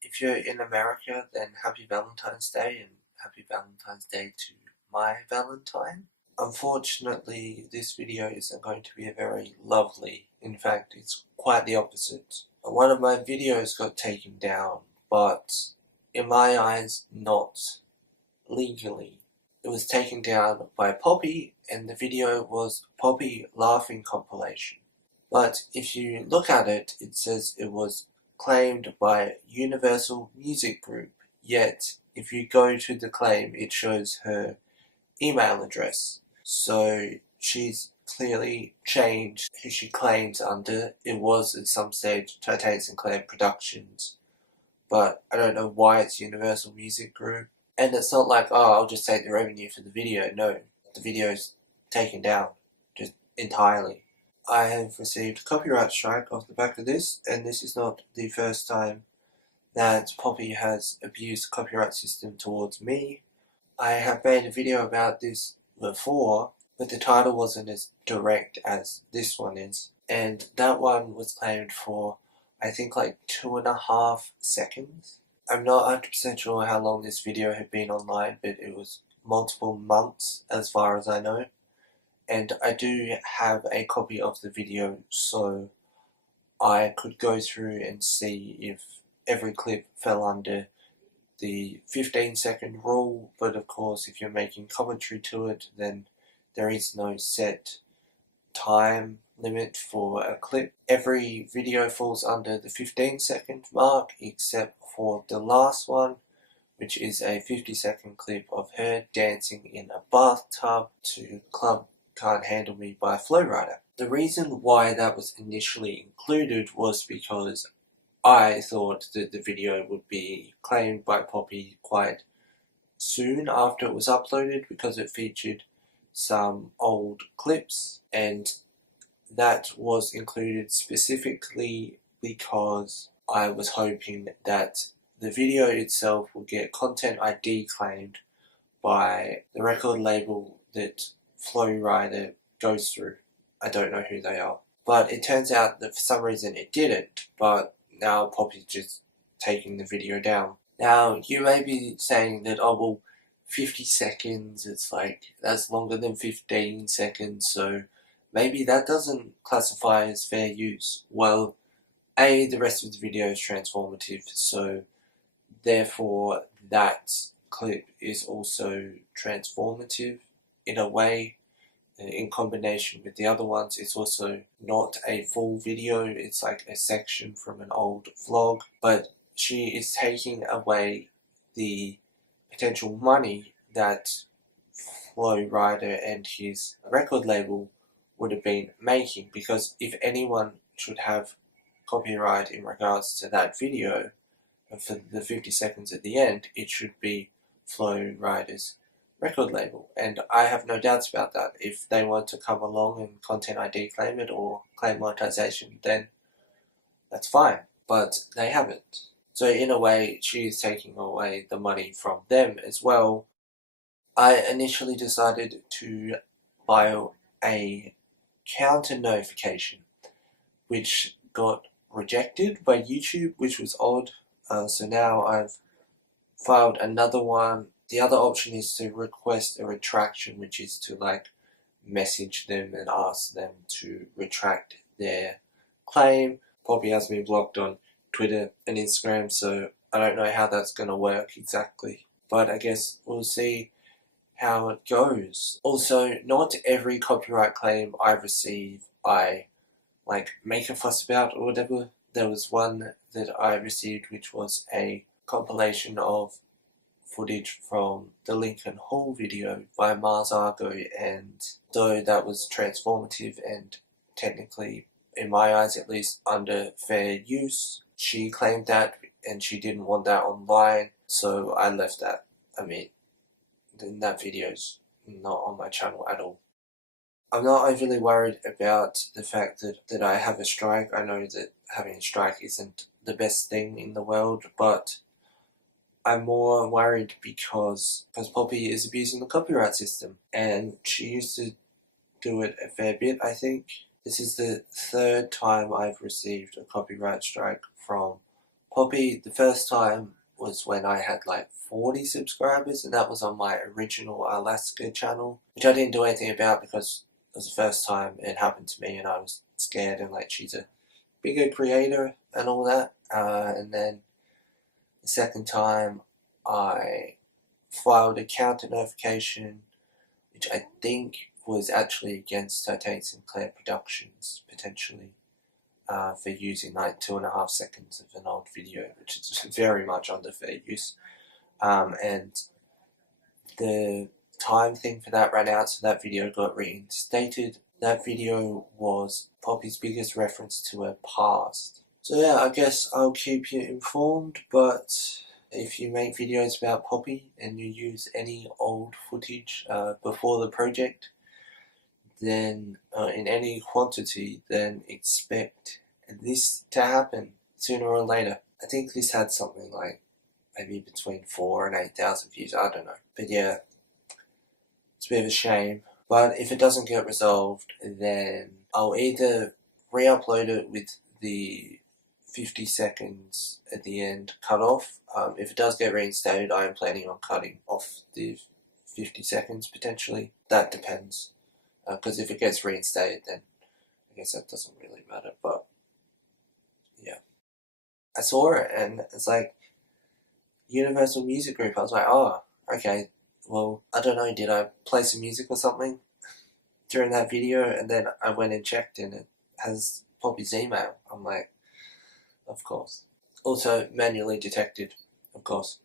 If you're in America, then happy Valentine's Day and happy Valentine's Day to my Valentine. Unfortunately, this video isn't going to be very lovely. In fact, it's quite the opposite. One of my videos got taken down, but in my eyes, not legally. It was taken down by Poppy, and the video was Poppy Laughing Compilation. But if you look at it, it says it was claimed by Universal Music Group, yet if you go to the claim, it shows her email address. So she's clearly changed who she claims under. It was at some stage Titane Sinclair Productions, but I don't know why it's Universal Music Group. And it's not like, oh, I'll just take the revenue for the video. No, the video's taken down, just entirely. I have received a copyright strike off the back of this, and this is not the first time that Poppy has abused the copyright system towards me. I have made a video about this before, but the title wasn't as direct as this one is, and that one was claimed for, I think, like 2.5 seconds. I'm not 100% sure how long this video had been online, but it was multiple months as far as I know. And I do have a copy of the video, so I could go through and see if every clip fell under the 15-second rule, but of course if you're making commentary to it, then there is no set time limit for a clip. Every video falls under the 15-second mark except for the last one, which is a 50-second clip of her dancing in a bathtub to Club Can't Handle Me by Flow Rider. The reason why that was initially included was because I thought that the video would be claimed by Poppy quite soon after it was uploaded, because it featured some old clips, and that was included specifically because I was hoping that the video itself would get Content ID claimed by the record label that Flow Rider goes through. I don't know who they are. But it turns out that for some reason it didn't, but now Poppy's just taking the video down. Now, you may be saying that, oh well, 50 seconds, it's like, that's longer than 15 seconds, so maybe that doesn't classify as fair use. Well, A, the rest of the video is transformative, so therefore that clip is also transformative in a way. In combination with the other ones, it's also not a full video, it's like a section from an old vlog, but she is taking away the potential money that Flow Rider and his record label would have been making, because if anyone should have copyright in regards to that video, for the 50 seconds at the end, it should be Flow Rider's record label, and I have no doubts about that. If they want to come along and Content ID claim it or claim monetization, then that's fine, but they haven't. So in a way, she is taking away the money from them as well. I initially decided to file a counter notification, which got rejected by YouTube, which was odd. So now I've filed another one. The other option is to request a retraction, which is to like message them and ask them to retract their claim. Poppy has me blocked on Twitter and Instagram, so I don't know how that's going to work exactly. But I guess we'll see how it goes. Also, not every copyright claim I receive I like make a fuss about or whatever. There was one that I received which was a compilation of footage from the Lincoln Hall video by Marsii, and though that was transformative and technically, in my eyes at least, under fair use, she claimed that and she didn't want that online, so I left that. I mean, then that video's not on my channel at all. I'm not overly worried about the fact that I have a strike. I know that having a strike isn't the best thing in the world, but I'm more worried because Poppy is abusing the copyright system, and she used to do it a fair bit, I think. This is the third time I've received a copyright strike from Poppy, the first time was when I had like 40 subscribers, and that was on my original Alaska channel, which I didn't do anything about because it was the first time it happened to me and I was scared, and like she's a bigger creator and all that. And then the second time I filed a counter notification, which I think was actually against Titanic Sinclair Productions, potentially, for using like 2.5 seconds of an old video, which is very much under fair use. And the time thing for that ran out, so that video got reinstated. That video was Poppy's biggest reference to her past. So yeah, I guess I'll keep you informed, but if you make videos about Poppy and you use any old footage before the project, then in any quantity, then expect this to happen sooner or later. I think this had something like maybe between 4,000 and 8,000 views, I don't know. But yeah, it's a bit of a shame. But if it doesn't get resolved, then I'll either re-upload it with the 50 seconds at the end cut off. If it does get reinstated, I am planning on cutting off the 50 seconds potentially. That depends. Because if it gets reinstated, then I guess that doesn't really matter. But yeah, I saw it and it's like Universal Music Group. I was like, oh, okay. Well, I don't know, did I play some music or something during that video? And then I went and checked and it has Poppy's email. I'm like, of course. Also manually detected, of course,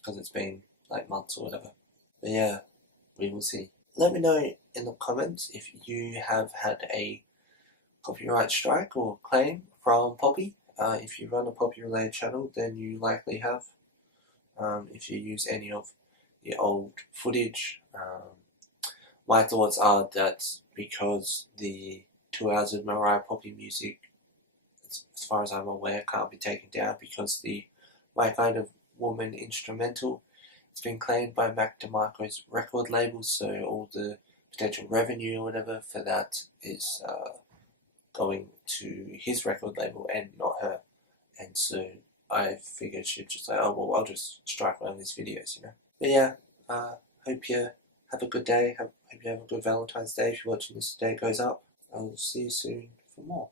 because it's been like months or whatever. But yeah, we will see. Let me know in the comments if you have had a copyright strike or claim from Poppy. If you run a Poppy related channel, then you likely have. If you use any of the old footage. My thoughts are that because the 2 hours of Mariah Poppy music, as far as I'm aware, can't be taken down because the My Kind of Woman instrumental, it's been claimed by Mac DeMarco's record label, so all the potential revenue or whatever for that is going to his record label and not her. And so I figured she'd just say, oh well, I'll just strike one of these videos, you know. But yeah, hope you have a good day. Hope you have a good Valentine's Day if you're watching this today it goes up. I'll see you soon for more.